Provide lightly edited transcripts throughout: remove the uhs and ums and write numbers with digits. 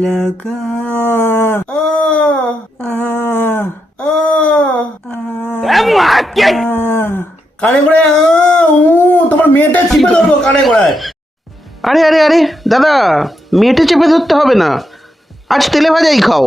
लगा কানে করে তোমার মেয়েটা চিপে ধরবো কানে গোড়ায়। আরে আরে আরে দাদা, মেয়েটে চেপে ধরতে হবে না, আজ তেলে ভাজাই খাও।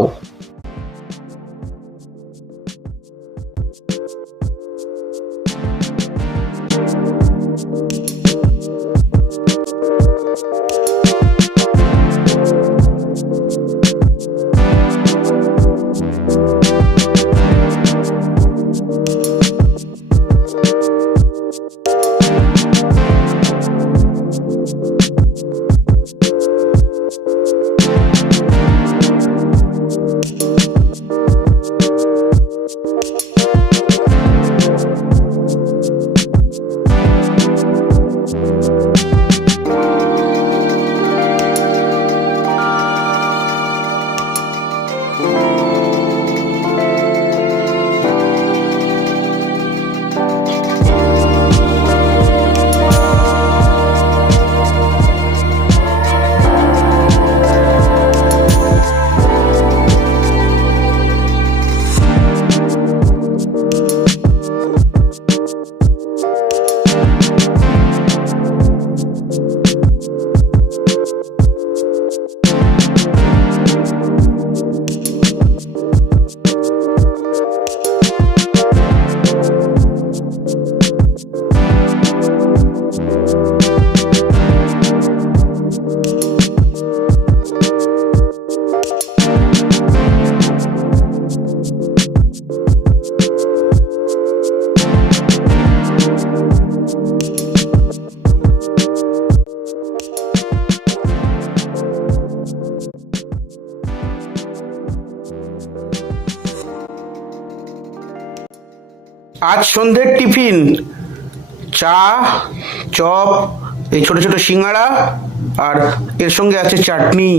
আজ সন্ধ্যের টিফিন চা, চপ, এই ছোট ছোট সিঙ্গাড়া, আর এর সঙ্গে আছে চাটনি।